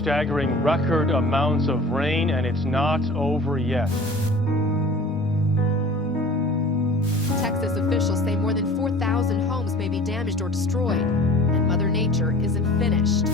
staggering record amounts of rain, and it's not over yet. Texas officials say more than 4,000 homes may be damaged or destroyed, and Mother Nature isn't finished.